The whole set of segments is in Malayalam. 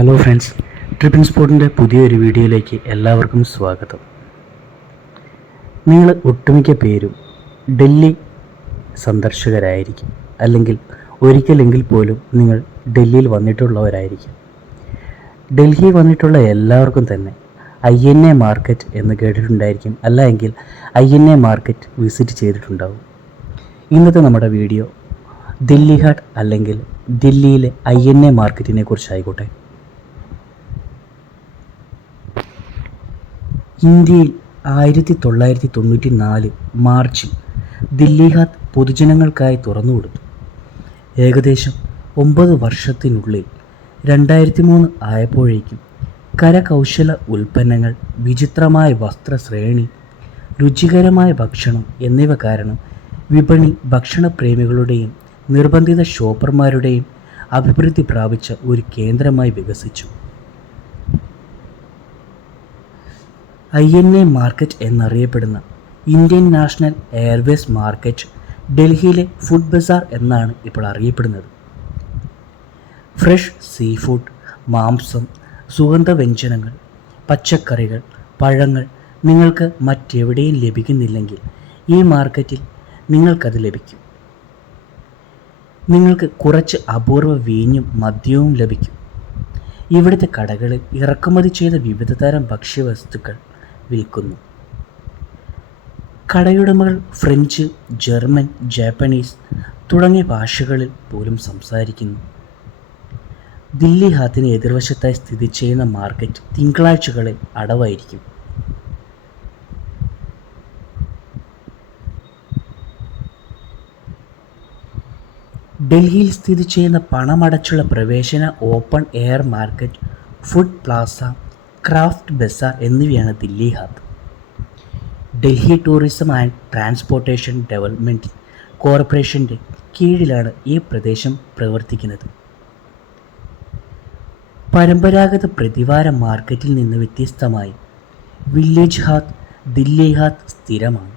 ഹലോ ഫ്രണ്ട്സ്, ട്രിപ്പിംഗ് സ്പോട്ടിൻ്റെ പുതിയൊരു വീഡിയോയിലേക്ക് എല്ലാവർക്കും സ്വാഗതം. നിങ്ങൾ ഒട്ടുമിക്ക പേരും ഡൽഹി സന്ദർശകരായിരിക്കും, അല്ലെങ്കിൽ ഒരിക്കലെങ്കിൽ പോലും നിങ്ങൾ ഡൽഹിയിൽ വന്നിട്ടുള്ളവരായിരിക്കും. ഡൽഹി വന്നിട്ടുള്ള എല്ലാവർക്കും തന്നെ INA മാർക്കറ്റ് എന്ന് കേട്ടിട്ടുണ്ടായിരിക്കും, അല്ലെങ്കിൽ INA മാർക്കറ്റ് വിസിറ്റ് ചെയ്തിട്ടുണ്ടാവും. ഇന്നത്തെ നമ്മുടെ വീഡിയോ ദില്ലി ഹാട്ട് അല്ലെങ്കിൽ ദില്ലിയിലെ INA മാർക്കറ്റിനെ കുറിച്ചായിക്കോട്ടെ. ഇന്ത്യയിൽ 1994 മാർച്ചിൽ ദില്ലി ഹാത്ത് പൊതുജനങ്ങൾക്കായി തുറന്നുകൊടുത്തു. ഏകദേശം 9 വർഷത്തിനുള്ളിൽ 2003 ആയപ്പോഴേക്കും കരകൗശല ഉൽപ്പന്നങ്ങൾ, വിചിത്രമായ വസ്ത്രശ്രേണി, രുചികരമായ ഭക്ഷണം എന്നിവ കാരണം വിപണി ഭക്ഷണപ്രേമികളുടെയും നിർബന്ധിത ഷോപ്പർമാരുടെയും അഭിവൃദ്ധി പ്രാപിച്ച ഒരു കേന്ദ്രമായി വികസിച്ചു. INA മാർക്കറ്റ് എന്നറിയപ്പെടുന്ന ഇന്ത്യൻ നാഷണൽ എയർവേസ് മാർക്കറ്റ് ഡൽഹിയിലെ ഫുഡ് ബസാർ എന്നാണ് ഇപ്പോൾ അറിയപ്പെടുന്നത്. ഫ്രഷ് സീ ഫുഡ്, മാംസം, സുഗന്ധവ്യഞ്ജനങ്ങൾ, പച്ചക്കറികൾ, പഴങ്ങൾ നിങ്ങൾക്ക് മറ്റെവിടെയും ലഭിക്കുന്നില്ലെങ്കിൽ ഈ മാർക്കറ്റിൽ നിങ്ങൾക്കത് ലഭിക്കും. നിങ്ങൾക്ക് കുറച്ച് അപൂർവ വീഞ്ഞും മദ്യവും ലഭിക്കും. ഇവിടുത്തെ കടകളിൽ ഇറക്കുമതി ചെയ്ത വിവിധ തരം ഭക്ഷ്യവസ്തുക്കൾ വിൽക്കുന്നു. കടയുടമകൾ ഫ്രഞ്ച്, ജർമ്മൻ, ജാപ്പനീസ് തുടങ്ങിയ ഭാഷകളിൽ പോലും സംസാരിക്കുന്നു. ദില്ലി ഹാത്തിന് എതിർവശത്തായി സ്ഥിതി ചെയ്യുന്ന മാർക്കറ്റ് തിങ്കളാഴ്ചകളിൽ അടവായിരിക്കും. ഡൽഹിയിൽ സ്ഥിതി ചെയ്യുന്ന പണമടച്ചുള്ള പ്രവേശന open air market, food plaza, craft bazaar എന്നിവയാണ് Dilli Haat. Delhi tourism and transportation development കോർപ്പറേഷൻ്റെ കീഴിലാണ് ഈ പ്രദേശം പ്രവർത്തിക്കുന്നത്. പരമ്പരാഗത പ്രതിവാര മാർക്കറ്റിൽ നിന്ന് വ്യത്യസ്തമായി വില്ലേജ് ഹാത്ത് ദില്ലി ഹാത്ത് സ്ഥിരമാണ്.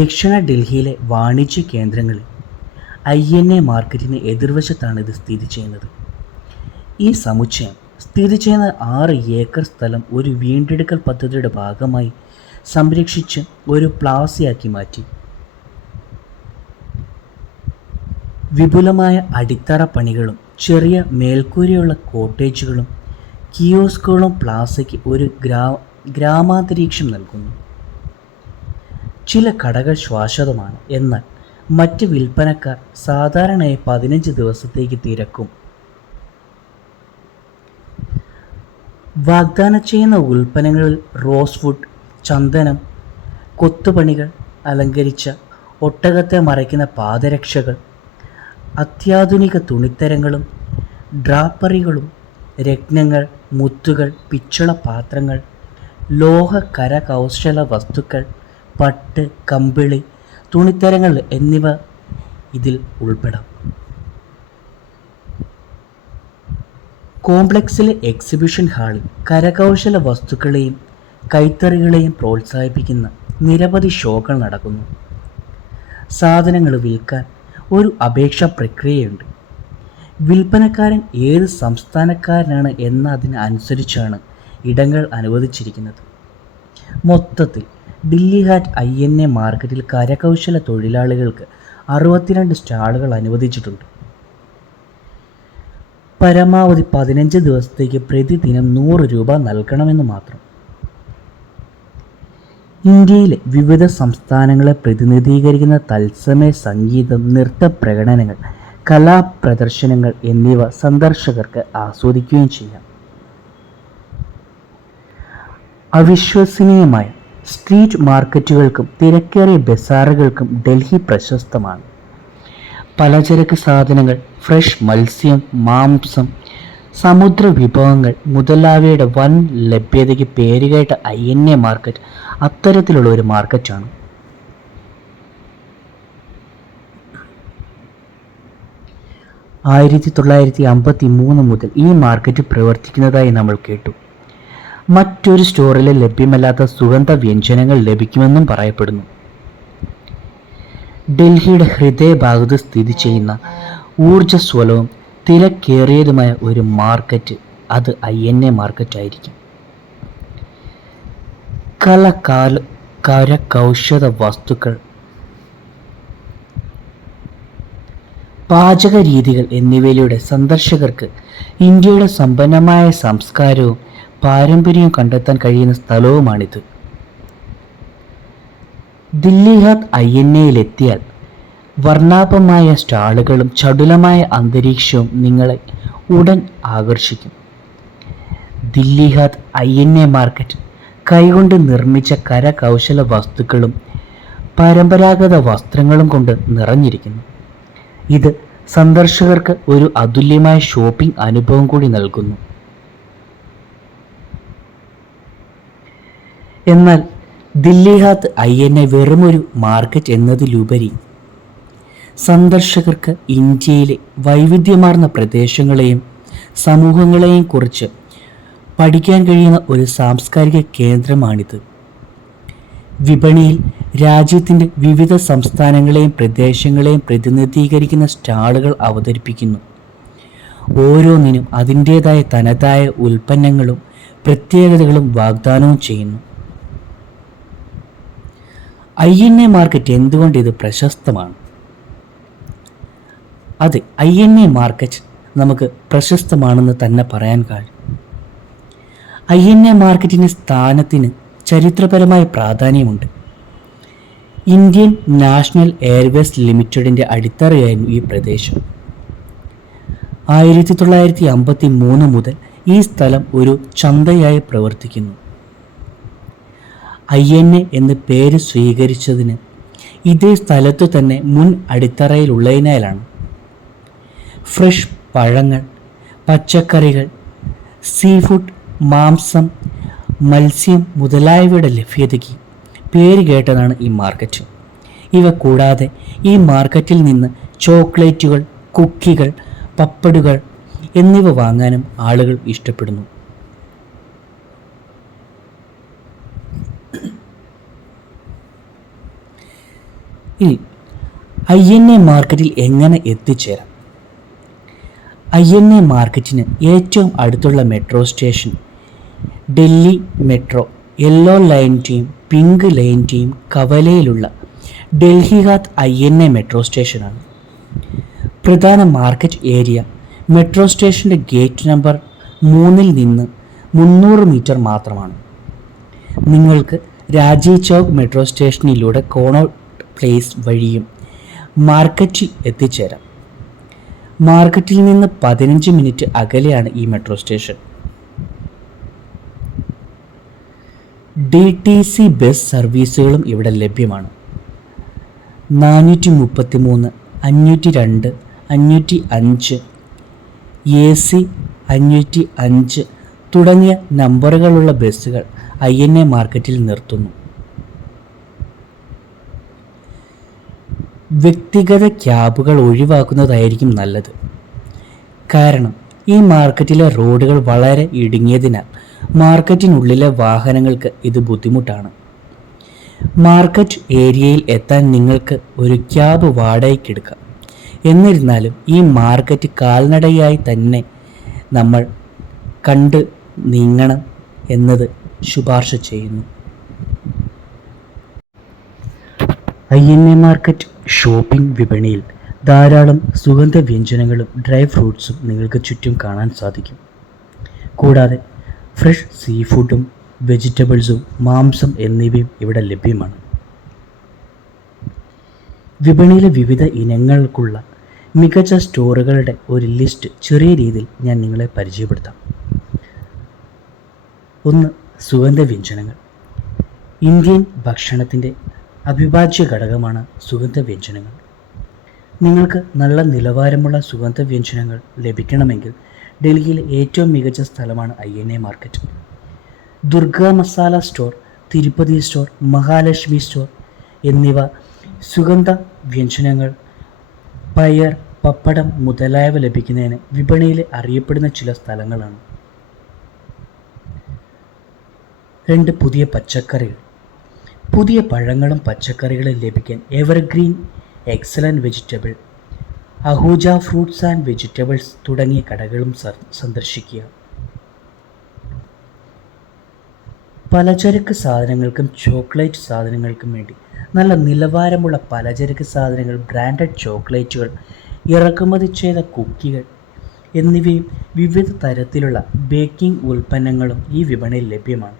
ദക്ഷിണ ഡൽഹിയിലെ വാണിജ്യ കേന്ദ്രങ്ങളിൽ INA മാർക്കറ്റിന് എതിർവശത്താണ് ഇത് സ്ഥിതി ചെയ്യുന്നത്. ഈ സമുച്ചയം സ്ഥിതി ചെയ്യുന്ന 6 ഏക്കർ സ്ഥലം ഒരു വീണ്ടെടുക്കൽ പദ്ധതിയുടെ ഭാഗമായി സംരക്ഷിച്ച് ഒരു പ്ലാസയാക്കി മാറ്റി. വിപുലമായ അടിത്തറ പണികളും ചെറിയ മേൽക്കൂരയുള്ള കോട്ടേജുകളും കിയോസ്കുകളും പ്ലാസയ്ക്ക് ഒരു ഗ്രാമാന്തരീക്ഷം നൽകുന്നു. ചില കടകൾ ശാശ്വതമാണ്, എന്നാൽ മറ്റ് വിൽപ്പനക്കാർ സാധാരണയായി 15 ദിവസത്തേക്ക് തിരക്കും. വാഗ്ദാനം ചെയ്യുന്ന ഉൽപ്പന്നങ്ങളിൽ റോസ്വുഡ്, ചന്ദനം, കൊത്തുപണികൾ, അലങ്കരിച്ച ഒട്ടകത്തെ മറയ്ക്കുന്ന പാദരക്ഷകൾ, അത്യാധുനിക തുണിത്തരങ്ങളും ഡ്രാപ്പറികളും, രത്നങ്ങൾ, മുത്തുകൾ, പിച്ചള പാത്രങ്ങൾ, ലോഹ കരകൗശല വസ്തുക്കൾ, പട്ട്, കമ്പിളി, തുണിത്തരങ്ങൾ എന്നിവ ഇതിൽ ഉൾപ്പെടാം. കോംപ്ലക്സിലെ എക്സിബിഷൻ ഹാളിൽ കരകൗശല വസ്തുക്കളെയും കൈത്തറികളെയും പ്രോത്സാഹിപ്പിക്കുന്ന നിരവധി ഷോകൾ നടക്കുന്നു. സാധനങ്ങൾ വിൽക്കാൻ ഒരു അപേക്ഷാ പ്രക്രിയയുണ്ട്. വിൽപ്പനക്കാരൻ ഏത് സംസ്ഥാനക്കാരനാണ് എന്നതിനനുസരിച്ചാണ് ഇടങ്ങൾ അനുവദിച്ചിരിക്കുന്നത്. മൊത്തത്തിൽ ദില്ലി ഹാറ്റ് INA മാർക്കറ്റിൽ കരകൗശല തൊഴിലാളികൾക്ക് 62 സ്റ്റാളുകൾ അനുവദിച്ചിട്ടുണ്ട്. പരമാവധി 15 ദിവസത്തേക്ക് പ്രതിദിനം 100 രൂപ നൽകണമെന്ന് മാത്രം. ഇന്ത്യയിലെ വിവിധ സംസ്ഥാനങ്ങളെ പ്രതിനിധീകരിക്കുന്ന തത്സമയ സംഗീതം, നൃത്ത പ്രകടനങ്ങൾ, കലാപ്രദർശനങ്ങൾ എന്നിവ സന്ദർശകർക്ക് ആസ്വദിക്കുകയും ചെയ്യാം. അവിശ്വസനീയമായ സ്ട്രീറ്റ് മാർക്കറ്റുകൾക്കും തിരക്കേറിയ ബസാറുകൾക്കും ഡൽഹി പ്രശസ്തമാണ്. പലചരക്ക് സാധനങ്ങൾ, ഫ്രഷ് മത്സ്യം, മാംസം, സമുദ്ര വിഭവങ്ങൾ മുതലായവയുടെ വൻ ലഭ്യതയ്ക്ക് പേരുകേട്ട INA മാർക്കറ്റ് അത്തരത്തിലുള്ള ഒരു മാർക്കറ്റാണ്. (1953) മുതൽ ഈ മാർക്കറ്റ് പ്രവർത്തിക്കുന്നതായി നമ്മൾ കേട്ടു. മറ്റൊരു സ്റ്റോറിൽ ലഭ്യമല്ലാത്ത സുഗന്ധ വ്യഞ്ജനങ്ങൾ ലഭിക്കുമെന്നും പറയപ്പെടുന്നു. ഡൽഹിയുടെ ഹൃദയഭാഗത്ത് സ്ഥിതി ചെയ്യുന്ന ഊർജ്ജസ്വലവും തിരക്കേറിയതുമായ ഒരു മാർക്കറ്റ് അത് INA മാർക്കറ്റ് ആയിരിക്കും. കരകൗശല വസ്തുക്കൾ, പാചക രീതികൾ എന്നിവയിലൂടെ സന്ദർശകർക്ക് ഇന്ത്യയുടെ സമ്പന്നമായ സംസ്കാരവും പാരമ്പര്യവും കണ്ടെത്താൻ കഴിയുന്ന സ്ഥലവുമാണിത്. ദില്ലി ഹാത്ത് INAയിലെത്തിയാൽ വർണ്ണാഭമായ സ്റ്റാളുകളും ചടുലമായ അന്തരീക്ഷവും നിങ്ങളെ ഉടൻ ആകർഷിക്കും. ദില്ലി ഹാത്ത് INA മാർക്കറ്റ് കൈകൊണ്ട് നിർമ്മിച്ച കരകൗശല വസ്തുക്കളും പരമ്പരാഗത വസ്ത്രങ്ങളും കൊണ്ട് നിറഞ്ഞിരിക്കുന്നു. ഇത് സന്ദർശകർക്ക് ഒരു അതുല്യമായ ഷോപ്പിംഗ് അനുഭവം കൂടി നൽകുന്നു. എന്നാൽ ദില്ലി ഹാത്ത് INA വെറുമൊരു മാർക്കറ്റ് എന്നതിലുപരി സന്ദർശകർക്ക് ഇന്ത്യയിലെ വൈവിധ്യമാർന്ന പ്രദേശങ്ങളെയും സമൂഹങ്ങളെയും കുറിച്ച് പഠിക്കാൻ കഴിയുന്ന ഒരു സാംസ്കാരിക കേന്ദ്രമാണിത്. വിപണിയിൽ രാജ്യത്തിൻ്റെ വിവിധ സംസ്ഥാനങ്ങളെയും പ്രദേശങ്ങളെയും പ്രതിനിധീകരിക്കുന്ന സ്റ്റാളുകൾ അവതരിപ്പിക്കുന്നു. ഓരോന്നിനും അതിൻ്റേതായ തനതായ ഉൽപ്പന്നങ്ങളും പ്രത്യേകതകളും വാഗ്ദാനവും ചെയ്യുന്നു. INA മാർക്കറ്റ് എന്തുകൊണ്ട് ഇത് പ്രശസ്തമാണ്? അതെ, INA മാർക്കറ്റ് നമുക്ക് പ്രശസ്തമാണെന്ന് തന്നെ പറയാൻ കഴിയും. INA മാർക്കറ്റിൻ്റെ സ്ഥാനത്തിന് ചരിത്രപരമായ പ്രാധാന്യമുണ്ട്. ഇന്ത്യൻ നാഷണൽ എയർവേസ് ലിമിറ്റഡിൻ്റെ അടിത്തറയായിരുന്നു ഈ പ്രദേശം. 1953 മുതൽ ഈ സ്ഥലം ഒരു ചന്തയായി പ്രവർത്തിക്കുന്നു. INA എന്ന് പേര് സ്വീകരിച്ചതിന് ഇതേ സ്ഥലത്തു തന്നെ മുൻ അടിത്തറയിലുള്ളതിനാലാണ്. ഫ്രഷ് പഴങ്ങൾ, പച്ചക്കറികൾ, സീഫുഡ്, മാംസം, മത്സ്യം മുതലായവയുടെ ലഭ്യതയ്ക്ക് പേര് കേട്ടതാണ് ഈ മാർക്കറ്റ്. ഇവ കൂടാതെ ഈ മാർക്കറ്റിൽ നിന്ന് ചോക്ലേറ്റുകൾ, കുക്കികൾ, പപ്പടുകൾ എന്നിവ വാങ്ങാനും ആളുകൾ ഇഷ്ടപ്പെടുന്നു. ഇനി INA മാർക്കറ്റിൽ എങ്ങനെ എത്തിച്ചേരാം? INA മാർക്കറ്റിന് ഏറ്റവും അടുത്തുള്ള metro station Delhi metro yellow ലൈനിൻ്റെയും പിങ്ക് ലൈനിൻ്റെയും കവലയിലുള്ള ഡൽഹി ഹാത്ത് INA മെട്രോ സ്റ്റേഷനാണ്. പ്രധാന മാർക്കറ്റ് ഏരിയ മെട്രോ സ്റ്റേഷൻ്റെ ഗേറ്റ് നമ്പർ 3 നിന്ന് 300 മീറ്റർ മാത്രമാണ്. നിങ്ങൾക്ക് രാജീവ് ചൗക്ക് മെട്രോ സ്റ്റേഷനിലൂടെ കോണോട്ട് പ്ലേസ് വഴിയും മാർക്കറ്റിൽ എത്തിച്ചേരാം. മാർക്കറ്റിൽ നിന്ന് 15 മിനിറ്റ് അകലെയാണ് ഈ മെട്രോ സ്റ്റേഷൻ. DTC ബസ് സർവീസുകളും ഇവിടെ ലഭ്യമാണ്. 433, 502, 505, AC 505 തുടങ്ങിയ നമ്പറുകളുള്ള ബസ്സുകൾ INA മാർക്കറ്റിൽ നിർത്തുന്നു. വ്യക്തിഗത ക്യാബുകൾ ഒഴിവാക്കുന്നതായിരിക്കും നല്ലത്. കാരണം ഈ മാർക്കറ്റിലെ റോഡുകൾ വളരെ ഇടുങ്ങിയതിനാൽ മാർക്കറ്റിനുള്ളിലെ വാഹനങ്ങൾക്ക് ഇത് ബുദ്ധിമുട്ടാണ്. മാർക്കറ്റ് ഏരിയയിൽ എത്താൻ നിങ്ങൾക്ക് ഒരു ക്യാബ് വാടകയ്ക്കെടുക്കാം. എന്നിരുന്നാലും ഈ മാർക്കറ്റ് കാൽനടയായി തന്നെ നമ്മൾ കണ്ട് നീങ്ങണം എന്നത് ശുപാർശ ചെയ്യുന്നു. INA മാർക്കറ്റ് ഷോപ്പിംഗ് വിപണിയിൽ ധാരാളം സുഗന്ധവ്യഞ്ജനങ്ങളും ഡ്രൈ ഫ്രൂട്ട്സും നിങ്ങൾക്ക് ചുറ്റും കാണാൻ സാധിക്കും. കൂടാതെ ഫ്രഷ് സീ ഫുഡും വെജിറ്റബിൾസും മാംസം എന്നിവയും ഇവിടെ ലഭ്യമാണ്. വിപണിയിലെ വിവിധ ഇനങ്ങൾക്കുള്ള മികച്ച സ്റ്റോറുകളുടെ ഒരു ലിസ്റ്റ് ചെറിയ രീതിയിൽ ഞാൻ നിങ്ങളെ പരിചയപ്പെടുത്താം. 1. സുഗന്ധവ്യഞ്ജനങ്ങൾ. ഇന്ത്യൻ ഭക്ഷണത്തിൻ്റെ അവിഭാജ്യ ഘടകമാണ് സുഗന്ധവ്യഞ്ജനങ്ങൾ. നിങ്ങൾക്ക് നല്ല നിലവാരമുള്ള സുഗന്ധവ്യഞ്ജനങ്ങൾ ലഭിക്കണമെങ്കിൽ ഡൽഹിയിലെ ഏറ്റവും മികച്ച സ്ഥലമാണ് INA market. Durga masala store, Tirupati store, Mahalakshmi store എന്നിവ സുഗന്ധ വ്യഞ്ജനങ്ങൾ, പയർ, പപ്പടം മുതലായവ ലഭിക്കുന്നതിന് വിപണിയിൽ അറിയപ്പെടുന്ന ചില സ്ഥലങ്ങളാണ്. 2. പുതിയ പച്ചക്കറികൾ. പുതിയ പഴങ്ങളും പച്ചക്കറികളും ലഭിക്കാൻ evergreen, excellent vegetable, Ahuja fruits and vegetables തുടങ്ങിയ കടകളും സന്ദർശിക്കുക. പലചരക്ക് സാധനങ്ങൾക്കും ചോക്ലേറ്റ് സാധനങ്ങൾക്കും വേണ്ടി നല്ല നിലവാരമുള്ള പലചരക്ക് സാധനങ്ങൾ, ബ്രാൻഡഡ് ചോക്ലേറ്റുകൾ, ഇറക്കുമതി ചെയ്ത കുക്കികൾ എന്നിവയും വിവിധ തരത്തിലുള്ള ബേക്കിംഗ് ഉൽപ്പന്നങ്ങളും ഈ വിപണിയിൽ ലഭ്യമാണ്.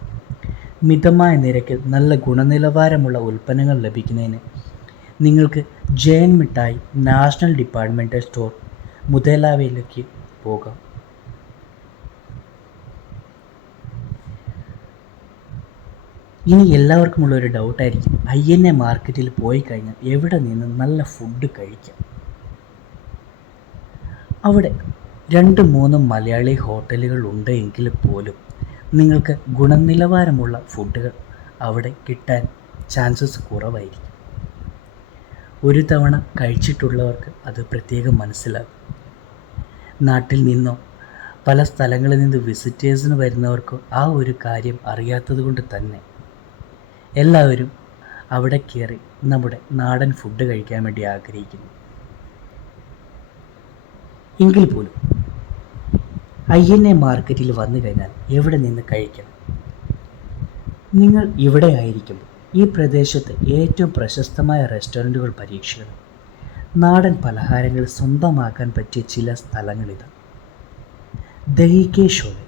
മിതമായ നിരക്കിൽ നല്ല ഗുണനിലവാരമുള്ള ഉൽപ്പന്നങ്ങൾ ലഭിക്കുന്നതിന് നിങ്ങൾക്ക് ജയൻ മിഠായി, നാഷണൽ ഡിപ്പാർട്ട്മെൻ്റൽ സ്റ്റോർ മുതലായവയിലേക്ക് പോകാം. ഇനി എല്ലാവർക്കുമുള്ള ഒരു ഡൗട്ടായിരിക്കും, INA മാർക്കറ്റിൽ പോയി കഴിഞ്ഞാൽ എവിടെ നിന്ന് നല്ല ഫുഡ് കഴിക്കാം? അവിടെ 2-3 മലയാളി ഹോട്ടലുകൾ ഉണ്ട് എങ്കിൽ പോലും നിങ്ങൾക്ക് ഗുണനിലവാരമുള്ള ഫുഡുകൾ അവിടെ കിട്ടാൻ ചാൻസസ് കുറവായിരിക്കും. ഒരു തവണ കഴിച്ചിട്ടുള്ളവർക്ക് അത് പ്രത്യേകം മനസ്സിലാകും. നാട്ടിൽ നിന്നോ പല സ്ഥലങ്ങളിൽ നിന്ന് വിസിറ്റേഴ്സിന് വരുന്നവർക്കോ ആ ഒരു കാര്യം അറിയാത്തത് കൊണ്ട് തന്നെ എല്ലാവരും അവിടെ കയറി നമ്മുടെ നാടൻ ഫുഡ് കഴിക്കാൻ വേണ്ടി ആഗ്രഹിക്കുന്നു. എങ്കിൽ പോലും INA മാർക്കറ്റിൽ വന്നു കഴിഞ്ഞാൽ എവിടെ നിന്ന് കഴിക്കണം? നിങ്ങൾ ഇവിടെ ആയിരിക്കുമ്പോൾ ഈ പ്രദേശത്ത് ഏറ്റവും പ്രശസ്തമായ റെസ്റ്റോറൻറ്റുകൾ പരീക്ഷിക്കണം. നാടൻ പലഹാരങ്ങൾ സ്വന്തമാക്കാൻ പറ്റിയ ചില സ്ഥലങ്ങളിത്. ദഹി കെ ഷോലെ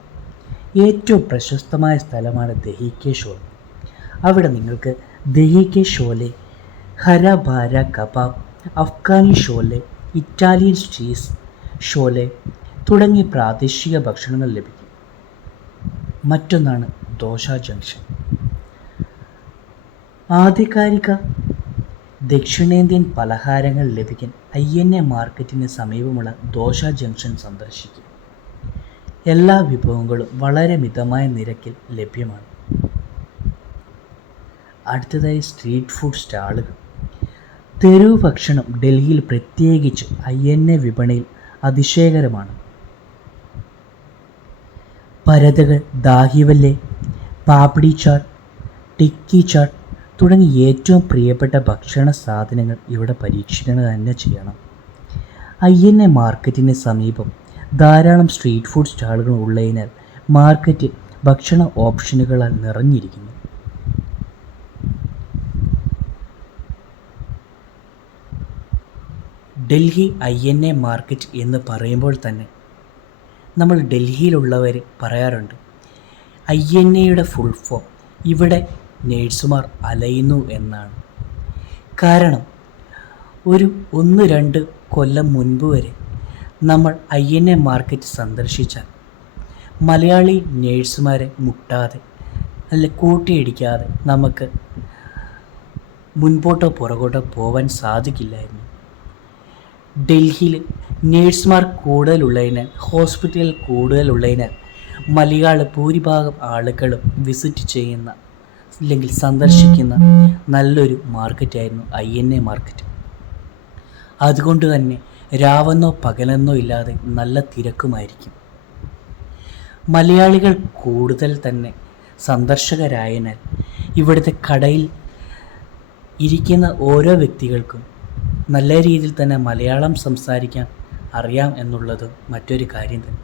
ഏറ്റവും പ്രശസ്തമായ സ്ഥലമാണ് ദഹി കെ ഷോലെ. അവിടെ നിങ്ങൾക്ക് ദഹി കെ ഷോലെ, ഹര ഭാര kebab, Afghani Sholay, Italian cheese Sholay തുടങ്ങിയ പ്രാദേശിക ഭക്ഷണങ്ങൾ ലഭിക്കും. മറ്റൊന്നാണ് ദോശ ജംഗ്ഷൻ. ആധികാരിക ദക്ഷിണേന്ത്യൻ പലഹാരങ്ങൾ ലഭിക്കാൻ INA മാർക്കറ്റിന് സമീപമുള്ള ദോശ ജംഗ്ഷൻ സന്ദർശിക്കുക. എല്ലാ വിഭവങ്ങളും വളരെ മിതമായ നിരക്കിൽ ലഭ്യമാണ്. അടുത്തതായി സ്ട്രീറ്റ് ഫുഡ് സ്റ്റാളുകൾ. തെരുവ് ഭക്ഷണം ഡൽഹിയിൽ പ്രത്യേകിച്ച് INA വിപണിയിൽ അതിശയകരമാണ്. പരതകൾ, ദാഹിവല്ലെ, പാപ്പടി ചാട്ട്, ടിക്കി ചാട്ട് തുടങ്ങി ഏറ്റവും പ്രിയപ്പെട്ട ഭക്ഷണ സാധനങ്ങൾ ഇവിടെ പരീക്ഷിക്കുക തന്നെ ചെയ്യണം. INA മാർക്കറ്റിന് സമീപം ധാരാളം സ്ട്രീറ്റ് ഫുഡ് സ്റ്റാളുകൾ ഉള്ളതിനാൽ മാർക്കറ്റ് ഭക്ഷണ ഓപ്ഷനുകളാൽ നിറഞ്ഞിരിക്കുന്നു. ഡൽഹി INA മാർക്കറ്റ് എന്ന് പറയുമ്പോൾ തന്നെ നമ്മൾ ഡൽഹിയിലുള്ളവർ പറയാറുണ്ട്, INAയുടെ ഫുൾ ഫോം ഇവിടെ നേഴ്സുമാർ അലയുന്നു എന്നാണ്. കാരണം 1-2 കൊല്ലം മുൻപ് വരെ നമ്മൾ INA മാർക്കറ്റ് സന്ദർശിച്ചാൽ മലയാളി നേഴ്സുമാരെ മുട്ടാതെ അല്ല കൂട്ടിയിടിക്കാതെ നമുക്ക് മുൻപോട്ടോ പുറകോട്ടോ പോവാൻ സാധിക്കില്ലായിരുന്നു. ഡൽഹിയിൽ നേഴ്സുമാർ കൂടുതലുള്ളതിനാൽ, ഹോസ്പിറ്റൽ കൂടുതലുള്ളതിനാൽ ഭൂരിഭാഗം ആളുകളും വിസിറ്റ് ചെയ്യുന്ന അല്ലെങ്കിൽ സന്ദർശിക്കുന്ന നല്ലൊരു മാർക്കറ്റായിരുന്നു INA മാർക്കറ്റ്. അതുകൊണ്ട് തന്നെ രാവെന്നോ പകലെന്നോ ഇല്ലാതെ നല്ല തിരക്കുമായിരിക്കും. മലയാളികൾ കൂടുതൽ തന്നെ സന്ദർശകരായതിനാൽ ഇവിടുത്തെ കടയിൽ ഇരിക്കുന്ന ഓരോ വ്യക്തികൾക്കും നല്ല രീതിയിൽ തന്നെ മലയാളം സംസാരിക്കാൻ അറിയാം എന്നുള്ളത് മറ്റൊരു കാര്യം തന്നെ.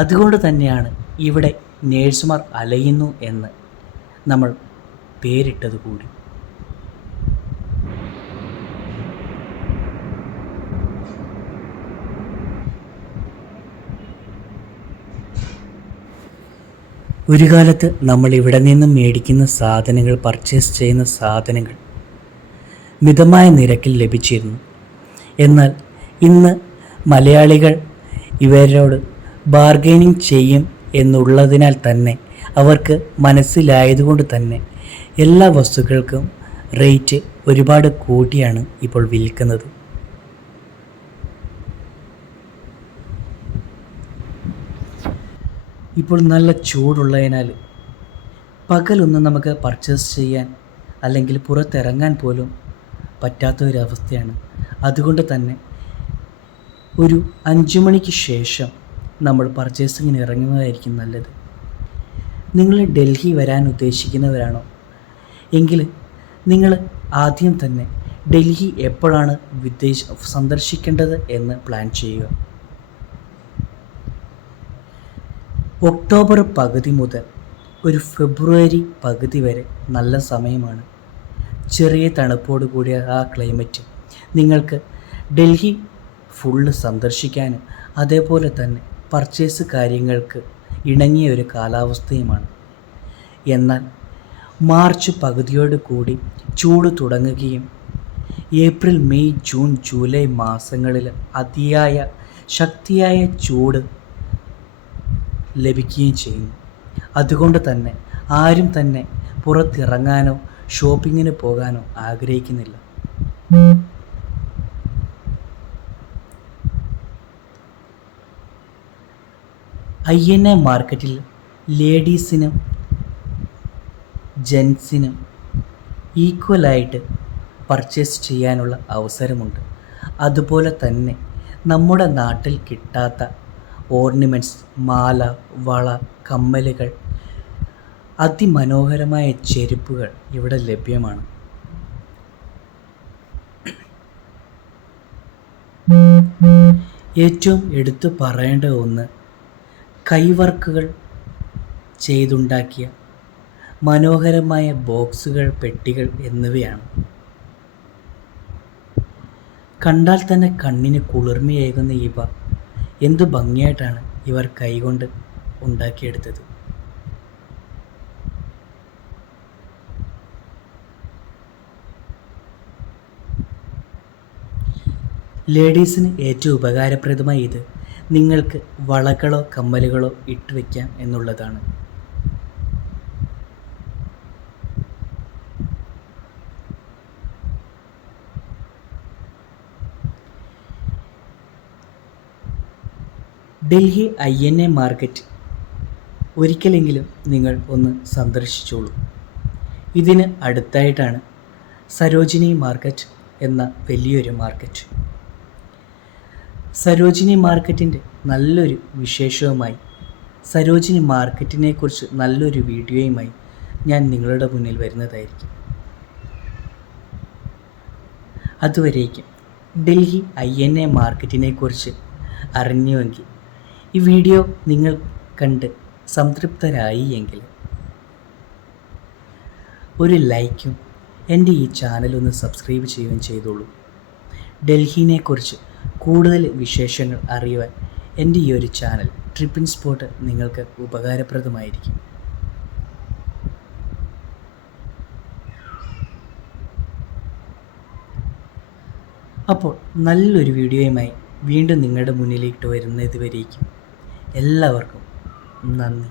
അതുകൊണ്ട് തന്നെയാണ് ഇവിടെ നേഴ്സുമാർ അലയുന്നു എന്ന് നമ്മൾ പേരിട്ടത് കൂടി. ഒരു കാലത്ത് നമ്മൾ ഇവിടെ നിന്നും മേടിക്കുന്ന സാധനങ്ങൾ, പർച്ചേസ് ചെയ്യുന്ന സാധനങ്ങൾ മിതമായ നിരക്കിൽ ലഭിച്ചിരുന്നു. എന്നാൽ ഇന്ന് മലയാളികൾ ഇവരോട് ബാർഗൈനിങ് ചെയ്യും എന്നുള്ളതിനാൽ തന്നെ അവർക്ക് മനസ്സിലായതുകൊണ്ട് തന്നെ എല്ലാ വസ്തുക്കൾക്കും റേറ്റ് ഒരുപാട് കൂട്ടിയാണ് ഇപ്പോൾ വിൽക്കുന്നത്. ഇപ്പോൾ നല്ല ചൂടുള്ളതിനാൽ പകലൊന്നും നമുക്ക് പർച്ചേസ് ചെയ്യാൻ അല്ലെങ്കിൽ പുറത്തിറങ്ങാൻ പോലും പറ്റാത്തൊരവസ്ഥയാണ്. അതുകൊണ്ട് തന്നെ ഒരു 5 മണിക്ക് ശേഷം നമ്മൾ പർച്ചേസിങ്ങിന് ഇറങ്ങുന്നതായിരിക്കും നല്ലത്. നിങ്ങൾ ഡൽഹി വരാൻ ഉദ്ദേശിക്കുന്നവരാണോ എങ്കിൽ നിങ്ങൾ ആദ്യം തന്നെ ഡൽഹി എപ്പോഴാണ് സന്ദർശിക്കേണ്ടത് എന്ന് പ്ലാൻ ചെയ്യുക. ഒക്ടോബർ പകുതി മുതൽ ഒരു ഫെബ്രുവരി പകുതി വരെ നല്ല സമയമാണ്. ചെറിയ തണുപ്പോട് കൂടിയ ആ ക്ലൈമറ്റ് നിങ്ങൾക്ക് ഡൽഹി ഫുള്ള് സന്ദർശിക്കാനും അതേപോലെ തന്നെ പർച്ചേസ് കാര്യങ്ങൾക്ക് ഇണങ്ങിയ ഒരു കാലാവസ്ഥയുമാണ്. എന്നാൽ മാർച്ച് പകുതിയോട് കൂടി ചൂട് തുടങ്ങുകയും ഏപ്രിൽ മെയ് ജൂൺ ജൂലൈ മാസങ്ങളിൽ അതിയായ ശക്തിയായ ചൂട് ലഭിക്കുകയും ചെയ്യുന്നു. അതുകൊണ്ട് തന്നെ ആരും തന്നെ പുറത്തിറങ്ങാനോ ഷോപ്പിങ്ങിന് പോകാനോ ആഗ്രഹിക്കുന്നില്ല. INA മാർക്കറ്റിൽ ലേഡീസിനും ജെൻസിനും ഈക്വലായിട്ട് പർച്ചേസ് ചെയ്യാനുള്ള അവസരമുണ്ട്. അതുപോലെ തന്നെ നമ്മുടെ നാട്ടിൽ കിട്ടാത്ത ഓർണമെൻറ്റ്സ്, മാല, വള, കമ്മലുകൾ, അതിമനോഹരമായ ചെരുപ്പുകൾ ഇവിടെ ലഭ്യമാണ്. ഏറ്റവും എടുത്തു പറയേണ്ട ഒന്ന് കൈവർക്കുകൾ ചെയ്തുണ്ടാക്കിയ മനോഹരമായ ബോക്സുകൾ, പെട്ടികൾ എന്നിവയാണ്. കണ്ടാൽ തന്നെ കണ്ണിന് കുളിർമയേകുന്ന ഇവ എന്തു ഭംഗിയായിട്ടാണ് ഇവർ കൈകൊണ്ട് ഉണ്ടാക്കിയെടുത്തത്. ലേഡീസിന് ഏറ്റവും ഉപകാരപ്രദമായ ഇത് നിങ്ങൾക്ക് വളകളോ കമ്മലുകളോ ഇട്ട് വയ്ക്കാം എന്നുള്ളതാണ്. ഡൽഹി INA മാർക്കറ്റ് ഒരിക്കലെങ്കിലും നിങ്ങൾ ഒന്ന് സന്ദർശിച്ചോളൂ. ഇതിന് അടുത്തായിട്ടാണ് സരോജിനി മാർക്കറ്റ് എന്ന വലിയൊരു മാർക്കറ്റ്. സരോജിനി മാർക്കറ്റിൻ്റെ നല്ലൊരു വിശേഷവുമായി, സരോജിനി മാർക്കറ്റിനെക്കുറിച്ച് നല്ലൊരു വീഡിയോയുമായി ഞാൻ നിങ്ങളുടെ മുന്നിൽ വരുന്നതായിരിക്കും. അതുവരേക്കും ഡൽഹി INA മാർക്കറ്റിനെക്കുറിച്ച് അറിഞ്ഞുവെങ്കിൽ, ഈ വീഡിയോ നിങ്ങൾ കണ്ട് സംതൃപ്തരായി എങ്കിൽ ഒരു ലൈക്കും എൻ്റെ ഈ ചാനലൊന്ന് സബ്സ്ക്രൈബ് ചെയ്യുകയും ചെയ്തോളൂ. ഡൽഹിനെക്കുറിച്ച് കൂടുതൽ വിശേഷങ്ങൾ അറിയുവാൻ എൻ്റെ ഈ ഒരു ചാനൽ ട്രിപ്പിൻ സ്പോട്ട് നിങ്ങൾക്ക് ഉപകാരപ്രദമായിരിക്കും. അപ്പോൾ നല്ലൊരു വീഡിയോയുമായി വീണ്ടും നിങ്ങളുടെ മുന്നിലേക്ക് വരുന്നത് വരേക്കും എല്ലാവർക്കും നന്ദി.